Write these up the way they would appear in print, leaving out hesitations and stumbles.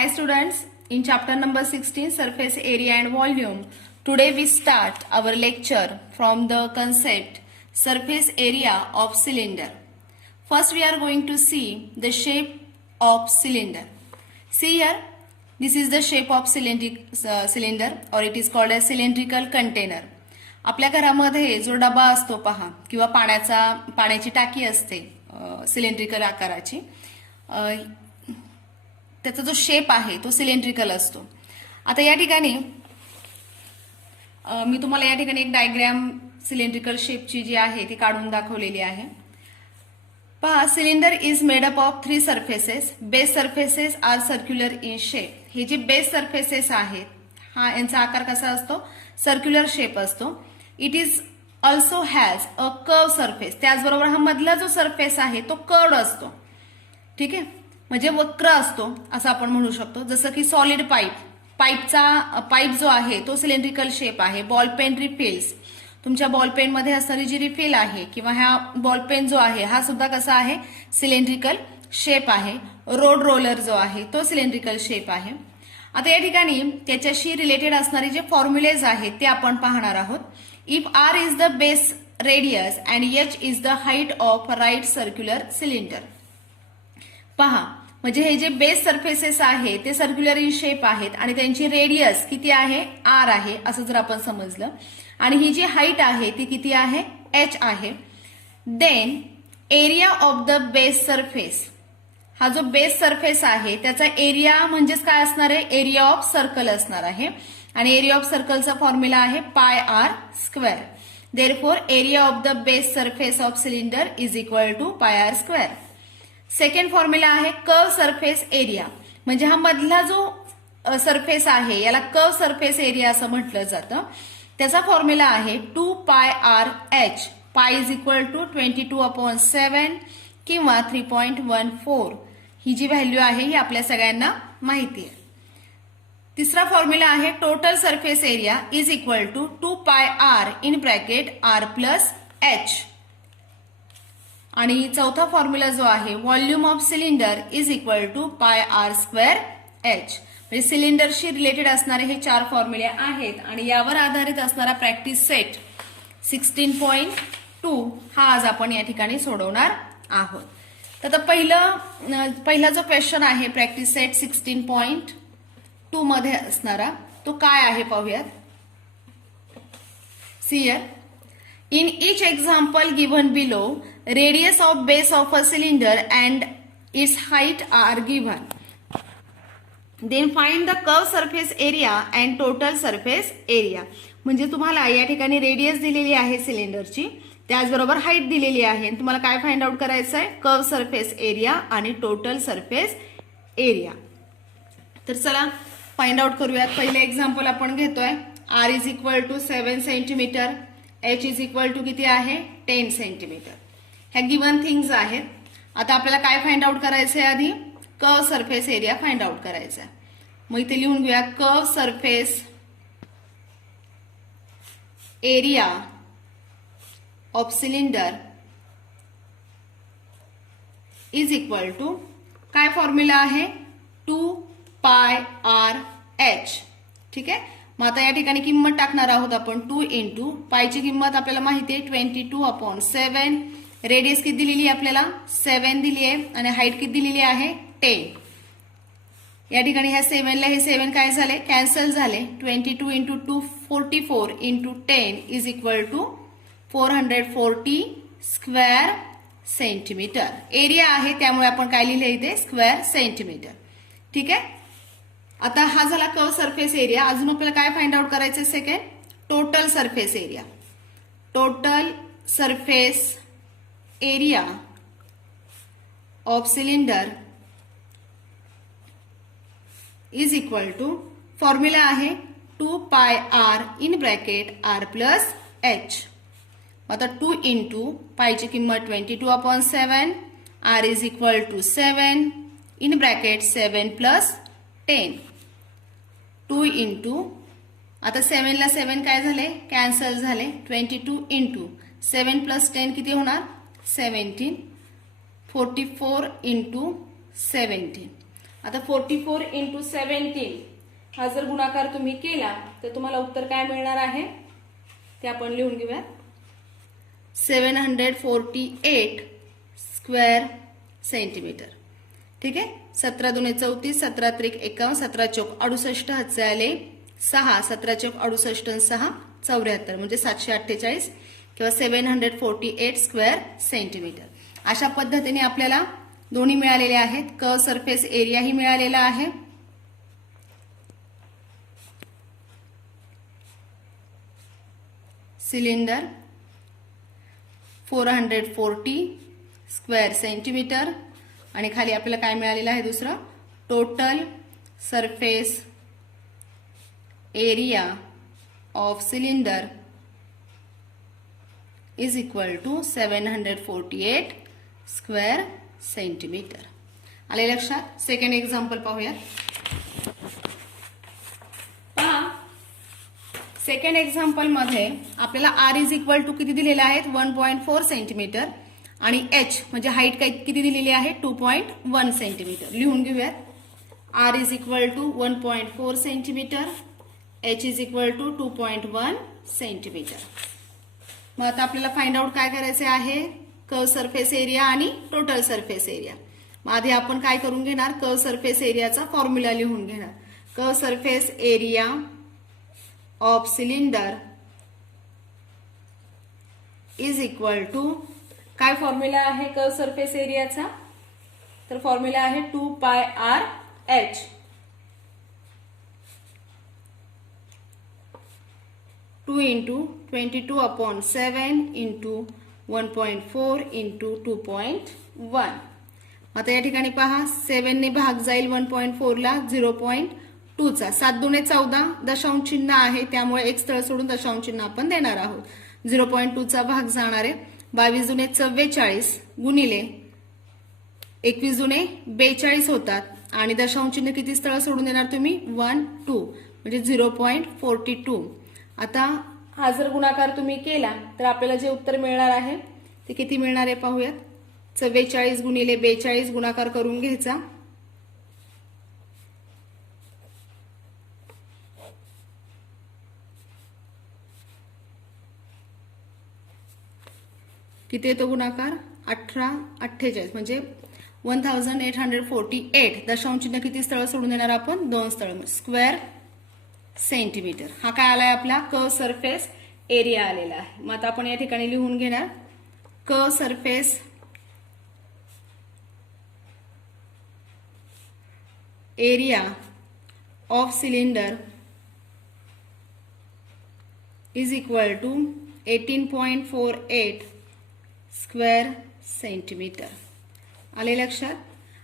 Hi students, in chapter number 16 surface area and volume, today we start our lecture from the concept surface area of cylinder. First we are going to see the shape of cylinder. See here, this is the shape of cylinder or it is called a cylindrical container. आपल्या घरामध्ये जो डबा असतो पहा किंवा पाण्याची टाकी असते सिलेंड्रिकल आकाराची, त्याचा जो शेप आहे तो सिलेंड्रिकल असतो. आता या ठिकाणी मी तुम्हाला या ठिकाणी एक डायग्राम सिलेंड्रिकल शेपची जी आहे ती काढून दाखवलेली आहे. पहा, cylinder is made up of 3 surfaces. Base surfaces are circular in shape. हे जे बेस सर्फेसेस आहेत हा यांचा आकार कसा असतो, सर्क्युलर शेप असतो. It is also has a curve surface. त्याचबरोबर हा मधला जो सर्फेस आहे तो कर्व असतो. ठीक आहे, म्हणजे वक्र असतो असं आपण म्हणू शकतो. जसं की सॉलिड पाईप जो आहे तो सिलेंड्रिकल शेप आहे. बॉल पेन रिफिल्स, तुमच्या बॉल पेन मध्ये असणारी जी रिफिल आहे किंवा हा बॉल पेन जो आहे हा सुद्धा कसा आहे, सिलेंड्रिकल शेप आहे. रोड रोलर जो आहे तो सिलेंड्रिकल शेप आहे. आता या ठिकाणी त्याच्याशी रिलेटेड असणारे जे फॉर्म्युलेज आहेत ते आपण पाहणार आहोत. If r is the base radius and h is the height of right circular cylinder. पहा, म्हणजे हे जे बेस सर्फेसेस आहे ते सर्क्युलर इन शेप आहेत आणि त्यांची रेडियस किती आहे, आर आहे असं जर आपण समजलं, आणि ही जी हाईट आहे ती किती आहे, एच आहे. Then area of the base surface, हा जो बेस सरफेस आहे त्याचा एरिया म्हणजेच काय असणार आहे, एरिया ऑफ सर्कल असणार आहे. आणि एरिया ऑफ सर्कलचा फॉर्म्युला आहे pi r square. Therefore area of the base surface of cylinder is equal to pi r square. Second formula आहे कर्व सरफेस एरिया. म्हणजे हा मधला जो सरफेस आहे याला कर्व सरफेस एरिया असं म्हटलं जातं. त्याचा फॉर्म्युला आहे 2 पाय आर एच. पाय इज इक्वल टू 22/7 किंवा 3.14. ही जी व्हॅल्यू आहे ही आपल्या सगळ्यांना माहिती आहे. तिसरा फॉर्म्युला आहे total surface area is equal to 2 pi r in bracket r plus h. आणि चौथा फॉर्म्युला जो आहे volume of cylinder is equal to pi r square h. म्हणजे सिलेंडरशी रिलेटेड असणारे हे 4 फॉर्म्युले आहेत आणि यावर आधारित असणारा प्रॅक्टिस सेट 16.2 हा आज आपण या ठिकाणी सोडवणार आहोत. तर पहिला जो क्वेश्चन आहे प्रॅक्टिस सेट 16.2 मध्ये असणारा तो काय आहे पाहूयात. सियर, in each example given below, radius of base of a cylinder and its height are given. Then find the curved surface area and total surface area. म्हणजे तुम्हाला या ठिकाणी रेडियस दिलेली आहे सिलेंडरची, त्याचबरोबर हाईट दिलेली आहे. तुम्हाला काय फाइंड आउट करायचं आहे, कर्व सरफेस एरिया आणि टोटल सरफेस एरिया. तर चला फाइंड आउट करूयात. पहिलं एक्झाम्पल आपण घेतोय. R is equal to 7 centimetre, h is equal to किती आहे, 10 सेंटीमीटर. ह्या गिवन थिंग्स आहेत. आता आपल्याला काय फाइंड आउट करायचं आहे, आधी curve surface area find out करायचा आहे. मग इथे लिहून घेऊया curve surface area of cylinder is equal to काय फॉर्म्युला आहे, 2 पाय आर एच. ठीक आहे, मग आता या ठिकाणी किंमत टाकणार आहोत आपण. 2 इंटू पायची किंमत आपल्याला माहिती आहे 22/7. रेडियस किती दिलेली आहे आपल्याला, 7 दिली आहे आणि हाईट किती दिलेली आहे, 10. या ठिकाणी ह्या 7ला हे 7 काय झाले, कॅन्सल झाले. 22 into 2 44 into 10 is equal to 440 square centimetre. Area आहे त्यामुळे आपण काय लिहिले इथे, स्क्वेअर सेंटीमीटर. ठीक आहे, आता हा झाला कर्व सरफेस एरिया. अजून आपल्याला काय फाइंड आउट करायचं, second total surface area. Total surface area of cylinder is equal to formula आहे 2 pi r in bracket r plus h. आता 2 इंटू पायची किंमत 22/7, r is equal to 7 in bracket 7 plus 10. 2 into आता 7ला 7 काय झाले, cancel झाले. 22 इंटू 7 प्लस 10 किती होणार, 17. 44 इंटू 17 आता 44 इंटू 17 हा जर गुणाकार तुम्ही केला तर तुम्हाला उत्तर काय मिळणार आहे ते आपण लिहून घेऊया. 748 स्क्वेअर सेंटीमीटर. ठीक आहे. 17 दुने 34, 17 त्रिक 51, 17 चौक 68 हातचे आले 6, 17 चौक 68 6 74 म्हणजे 748 किंवा 748 स्क्वेअर सेंटीमीटर. अशा पद्धतीने आपल्याला दोन्ही मिळालेले आहेत. कर्व सरफेस एरियाही मिळालेला आहे. सिलेंडर 440 स्क्वेअर सेंटीमीटर आणि खाली आपल्याला काय मिळालेलं आहे दुसरं total surface area of cylinder is equal to 748 square centimetre. आले लक्षात. सेकंड एक्झाम्पल पाहूया. पहा सेकंड एक्झाम्पल मध्ये आपल्याला आर इज इक्वल टू किती दिलेले आहेत 1.4 सेंटीमीटर आणि एच म्हणजे हाईट किती दिलेली आहे 2.1 सेंटीमीटर. लिहून घेऊयात. R is equal to 1.4 centimetre, h is equal to 2.1 centimetre. मग आता आपल्याला फाइंड आउट काय करायचे आहे कर्व सरफेस एरिया आणि टोटल सरफेस एरिया. मग आधी आपण काय करून घेणार कर्व सरफेस एरियाचा फॉर्म्युला लिहून घेणार. Curve surface area of cylinder is equal to काय फॉर्म्युला आहे कर्व सरफेस एरियाचा तर फॉर्म्युला आहे 2πr/h. Two into 22/7 into 1.4 into 2.1. आता या ठिकाणी पहा 7 ने भाग जाईल 1.4 ला 0.2चा 7 दुने 14 दशांश चिन्ह आहे त्यामुळे एक स्थळ सोडून दशांश चिन्ह आपण देणार आहोत. 0.2चा भाग जाणार आहे 22 दुने 44 गुणिले 21 दुने 42 होतात आणि दशांश चिन्ह किती स्थळ सोडून देणार तुम्ही 1 2 म्हणजे 0.42. आता हा जर गुणाकार तुम्ही केला तर आपल्याला जे उत्तर मिळणार आहे ते किती मिळणार आहे पाहूयात. 44 गुणिले 42 गुणाकार करून घ्यायचा. किती येतो गुणाकार 1848 म्हणजे 1848. दशांश चिन्ह किती स्थळ सोडून देणार आपण 2 स्थळ स्क्वेअर सेंटीमीटर. हा काय आलाय आपला कर्व सरफेस एरिया आलेला आहे. मग आता आपण या ठिकाणी लिहून घेणार curve surface area of cylinder is equal to 18.48 square centimetre. आले लक्षात.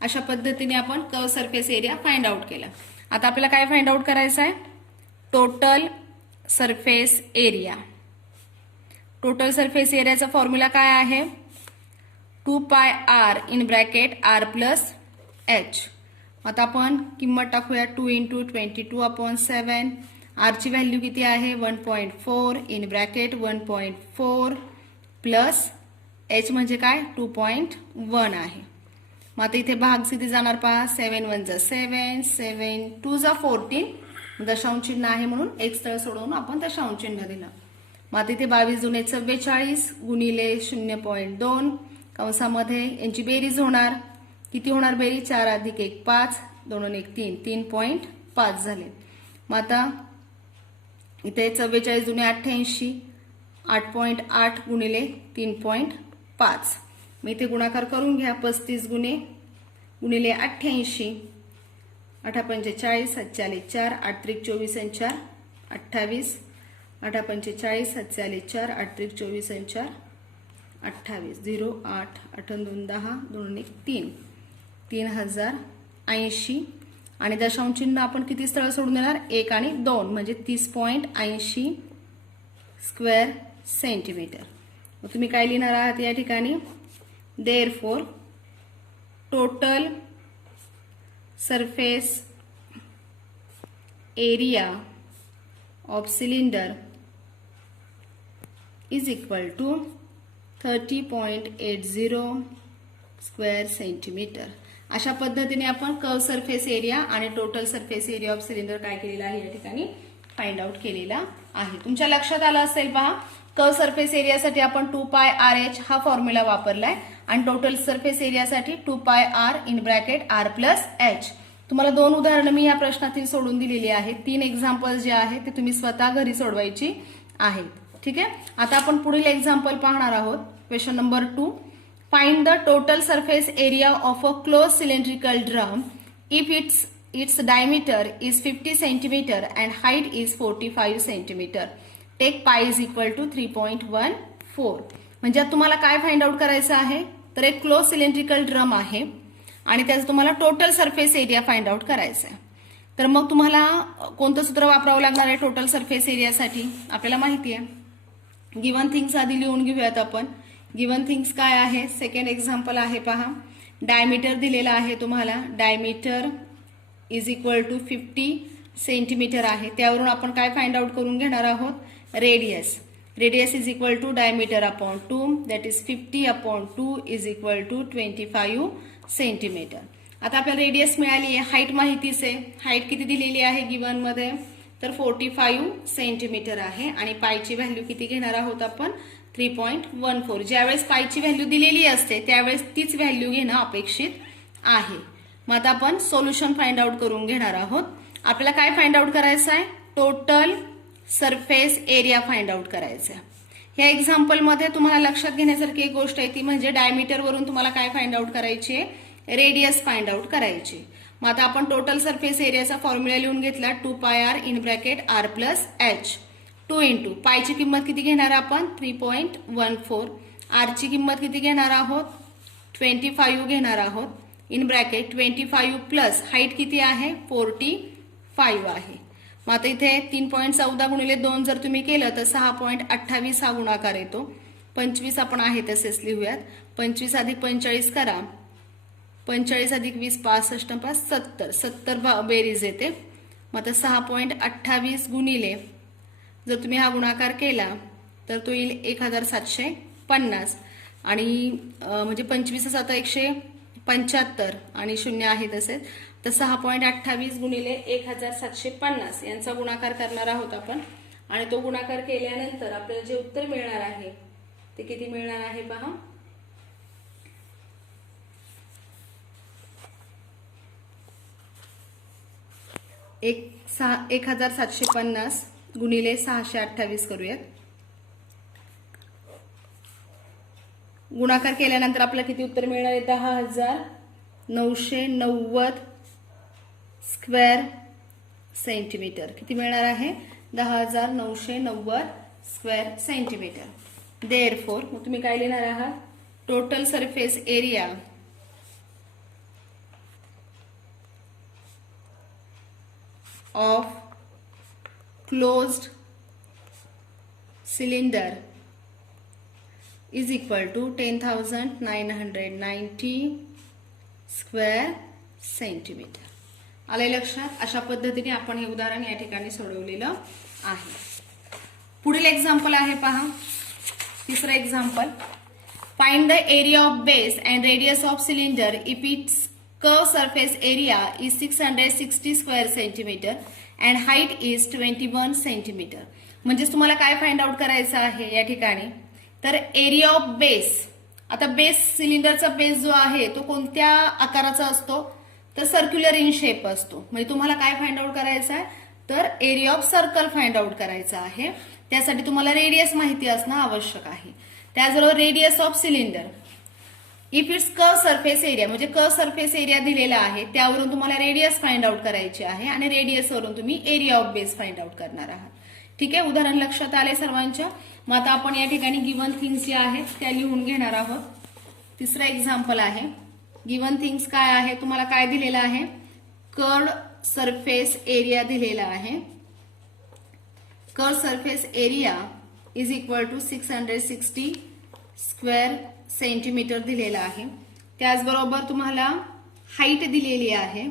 अशा पद्धतीने आपण curve surface area find out केला. आता आपल्याला काय फाइंड आउट करायचं आहे total surface area. Total surface एरियाचा फॉर्म्युला काय आहे 2πr in bracket r plus h. आता आपण किंमत टाकूया 2 इंटू 22/7. r ची व्हॅल्यू किती आहे 1.4 इन ब्रॅकेट 1.4 प्लस h म्हणजे काय 2.1 आहे. मग आता इथे भाग किती जाणार पहा 7 1 जा 7 7 2 जा 14 दशांश चिन्ह आहे म्हणून एक स्थळ सोडवून आपण दशांश चिन्ह दिलं. मग आता इथे 22 दुने 44 गुणिले 0.2 कंसामध्ये यांची बेरीज होणार किती होणार बेरीज 4 अधिक 1 5 2 1 3 3.5 झाले. मग आता इथे 44 दुने 88 8.8 गुणिले 3.5. मग इथे गुणाकार करून घ्या 35 गुणिले 88 8 पंचे 40 7 चाले 4 8 त्रिक 24 आणि 4 28 8 पंचे 40 7 चाले 4 8 त्रिक 24 आणि 4 28 0 8 8 2 10 2 1 3 3080 आणि दशांश चिन्ह आपण किती स्थळ सोडून देणार 1 आणि 2 म्हणजे 30.80 स्क्वेअर सेंटीमीटर. मग तुम्ही काय लिहिणार आहात या ठिकाणी therefore total surface area of cylinder is equal to 30.80 square centimetre. अशा पद्धतीने आपण कर्व सरफेस एरिया आणि total surface area of cylinder काय केलेला आहे या ठिकाणी फाइंड आउट केलेला आहे. तुमच्या लक्षात आलं असेल पहा, कर्व सरफेस एरियासाठी आपण 2πRh हा फॉर्म्युला वापरलाय आणि टोटल सरफेस एरियासाठी 2πr in bracket r plus h. तुम्हाला 2 उदाहरणं मी या प्रश्नातील सोडून दिलेली आहेत. 3 एक्झाम्पल जे आहेत ते तुम्ही स्वतः घरी सोडवायची आहेत. ठीक आहे, आता आपण पुढील एक्झाम्पल पाहणार आहोत. Question number 2. Find the total surface area of a close cylindrical drum if its diameter is 50 cm and height is 45 cm. Take pi is equal to 3.14. म्हणजे तुम्हाला काय फाइंड आउट करायचं आहे, तर एक क्लोज सिलेंड्रिकल ड्रम आहे आणि त्याचं तुम्हाला total surface area find out करायचा आहे. तर मग तुम्हाला कोणतं सूत्र वापरावं लागणार आहे टोटल सरफेस एरियासाठी आपल्याला माहिती आहे. गिवन थिंग्स आधी लिहून घेऊयात आपण. गिवन थिंग्स काय आहे, सेकंड एक्झाम्पल आहे पहा. डायमीटर दिलेला आहे तुम्हाला. Diameter is equal to 50 centimetre आहे. त्यावरून आपण काय फाइंड आउट करून घेणार आहोत, radius. Radius is equal to diameter upon 2 that is 50 upon 2 is equal to 25 centimetre. आता आपल्याला रेडियस मिळाली आहे, हाईट माहितीच आहे. हाईट किती दिलेली आहे गिवन मध्ये, तर 45 सेंटीमीटर आहे आणि पायची व्हॅल्यू किती घेणार आहोत आपण, 3.14. ज्यावेळेस पायची व्हॅल्यू दिलेली असते त्यावेळेस तीच व्हॅल्यू घेणं अपेक्षित आहे. मग आता आपण सोल्युशन फाइंड आउट करून घेणार आहोत. आपल्याला काय फाइंड आउट करायचं आहे, total surface area find out करायचं आहे. ह्या एक्झाम्पल मध्ये तुम्हाला लक्षात घेण्यासारखी एक गोष्ट आहे ती म्हणजे डायमीटर वरून तुम्हाला काय फाइंड आउट करायची आहे, रेडियस फाइंड आउट करायची. मग आता आपण टोटल सरफेस एरियाचा फॉर्म्युला लिहून घेतला 2πr in bracket r plus h. 2 into पायची किंमत किती घेणार आपण, 3.14. r ची किंमत किती घेणार आहोत, 25 घेणार आहोत. इन ब्रॅकेट 25 प्लस हाईट किती आहे, 45 आहे. मग आता इथे 3.14 गुणिले 2 जर तुम्ही केलं तर 6.28 हा गुणाकार येतो. 25 आपण आहे तसेच लिहूयात. 25 अधिक 45 करा, 45 अधिक 20 65 5 70. 70 बेरीज येते. मग आता 6.28 गुणिले जर तुम्ही हा गुणाकार केला तर तो येईल 1750 आणि म्हणजे 25 आता 175 आणि 0 आहे तसेच. तर 6.28 गुणिले 1750 यांचा गुणाकार करणार आहोत आपण आणि तो गुणाकार केल्यानंतर आपल्याला जे उत्तर मिळणार आहे ते किती मिळणार आहे पहा, 1750 गुणिले 628 करूयात. गुणाकार केल्यानंतर आपल्याला किती उत्तर मिळणार आहे, 10,990 स्क्वेअर सेंटीमीटर. किती मिळणार आहे, 10,990 स्क्वेअर सेंटीमीटर. देअरफॉर मग तुम्ही काय लिहिणार आहात, total surface area of closed cylinder is equal to 10,990 square centimetre. आले लक्षात. अशा पद्धतीने आपण हे उदाहरण या ठिकाणी सोडवलेलं आहे. पुढील एक्झाम्पल आहे पहा, तिसरं example. Find the area of base and radius of cylinder if it's curve surface area is 660 square centimetre and height is 21 centimetre. म्हणजेच तुम्हाला काय फाइंड आउट करायचं आहे या ठिकाणी, तर एरिया ऑफ बेस. आता बेस सिलेंडरचा बेस जो आहे तो कोणत्या आकाराचा असतो, तर सर्क्युलर इन शेप असतो. म्हणजे तुम्हाला काय फाइंड आउट करायचं आहे, तर area of circle find out करायचा आहे. त्यासाठी तुम्हाला रेडियस माहिती असणं आवश्यक आहे. त्याचबरोबर radius of cylinder if it's curve surface area, म्हणजे कर्व सरफेस एरिया दिलेला आहे त्यावरून तुम्हाला रेडियस फाइंड आउट करायची आहे आणि रेडियस वरून तुम्ही area of base find out करणार आहात. ठीक आहे, उदाहरण लक्षात आले सर्वांच्या. मग आता आपण या ठिकाणी गिवन थिंग्स ज्या आहेत त्या लिहून घेणार आहोत. तिसरं एक्झाम्पल आहे. गिवन थिंग्स काय आहे, तुम्हाला काय दिलेलं आहे, कर्व सरफेस एरिया दिलेला आहे. Curve surface area is equal to 660 square centimetre दिलेला आहे. त्याचबरोबर तुम्हाला हाईट दिलेली आहे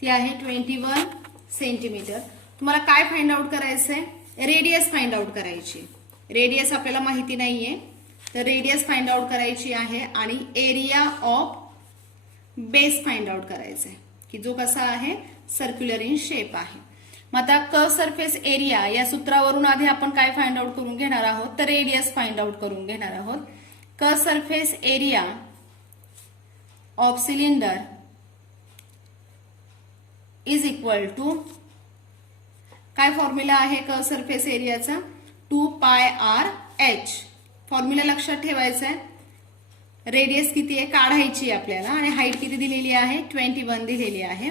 ती आहे 21 सेंटीमीटर. तुम्हाला काय फाइंड आउट करायचंय, रेडियस फाइंड आउट करायची. रेडियस आपल्याला माहिती नाहीये तर रेडियस फाइंड आउट करायची आहे आणि area of base find out करायचा आहे की जो कसा आहे सर्क्युलर इन शेप आहे. मग आता कर्व सरफेस एरिया या सूत्रावरून आधी आपण काय फाइंड आउट करून घेणार आहोत तर रेडियस फाइंड आउट करून घेणार आहोत. Curve surface area of cylinder is equal to काय फॉर्म्युला आहे कर्व सरफेस एरियाचा 2πr(h). फॉर्म्युला लक्षात ठेवायचा आहे. रेडियस किती आहे काढायची आपल्याला आणि हाईट किती दिलेली आहे 21 दिलेली आहे.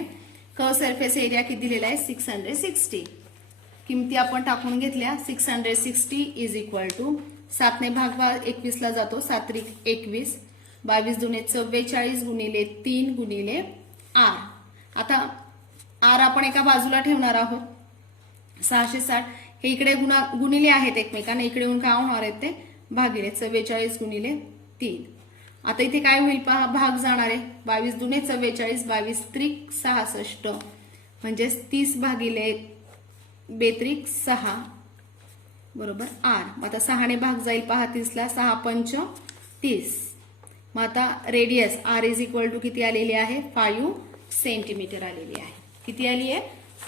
कर्व सरफेस एरिया किती दिलेला आहे 660. किमती आपण टाकून घेतल्या 660 इज इक्वल टू 7 ने भाग 21 ला जातो 7 त्रिक 21 22 दुने 44 गुणिले 3 गुणिले r. आता r आपण एका बाजूला ठेवणार आहोत 660 हे इकडे गुणिले आहेत एकमेकांना इकडे येऊन काय होणार आहेत ते भागिले 44 गुणिले 3. आता इथे काय होईल पहा भाग जाणार आहे 22 दुने 44 22 त्रिक 66 म्हणजे 30 भागिले 2 त्रिक 6 बरोबर r. मग आता 6 ने भाग जाईल पहा 30 ला 6 पंच 30. मग आता radius r is equal to किती आलेली आहे 5 सेंटीमीटर आलेली आहे. किती आली आहे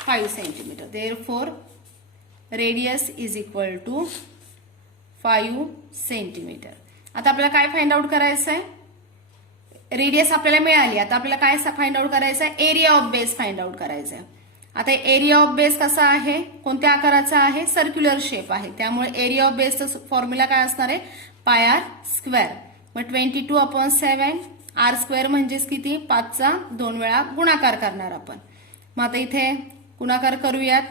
5 centimetre. Therefore radius is equal to 5 centimetre. आता आपल्याला काय फाइंड आउट करायचं आहे रेडियस आपल्याला मिळाली. आता आपल्याला काय फाइंड आउट करायचं आहे area of base find out करायचं आहे. आता एरिया ऑफ बेस कसा आहे कोणत्या आकाराचा आहे सर्क्युलर शेप आहे त्यामुळे एरिया ऑफ बेसचा फॉर्म्युला काय असणार आहे πr². मग 22/7 r² म्हणजेच किती 5चा 2 वेळा गुणाकार करणार आपण. मग आता इथे गुणाकार करूयात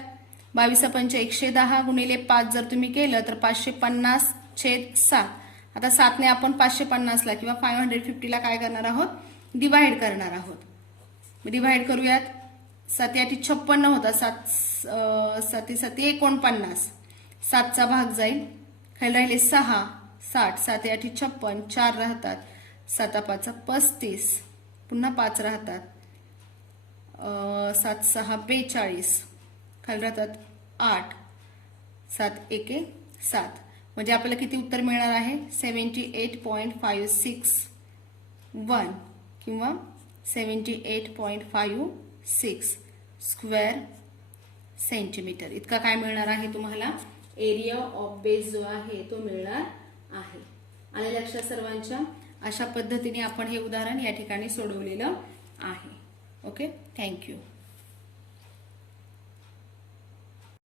22 110 गुणिले 5 जर तुम्ही केलं तर 550/7. आता 7 ने आपण 550 ला किंवा 550 ला काय करणार आहोत डिवाइड करणार आहोत. डिवाइड करूयात 7×8 = 56 होता 7×7 = 49 7चा भाग जाईल खाली राहिले 6 60 7×8 = 56 4 राहतात 7×5 = 35 पुन्हा 5 राहतात 7×6 = 42 खाली राहतात 8 7×1 = 7 म्हणजे आपल्याला किती उत्तर मिळणार आहे 78.561 किंवा 78.56 स्क्वेअर सेंटीमीटर इतका काय मिळणार आहे तुम्हाला एरिया ऑफ बेस जो आहे तो मिळणार आहे. आणि लक्षात सर्वांच्या अशा पद्धतीने आपण हे उदाहरण या ठिकाणी सोडवलेलं आहे. Okay thank you.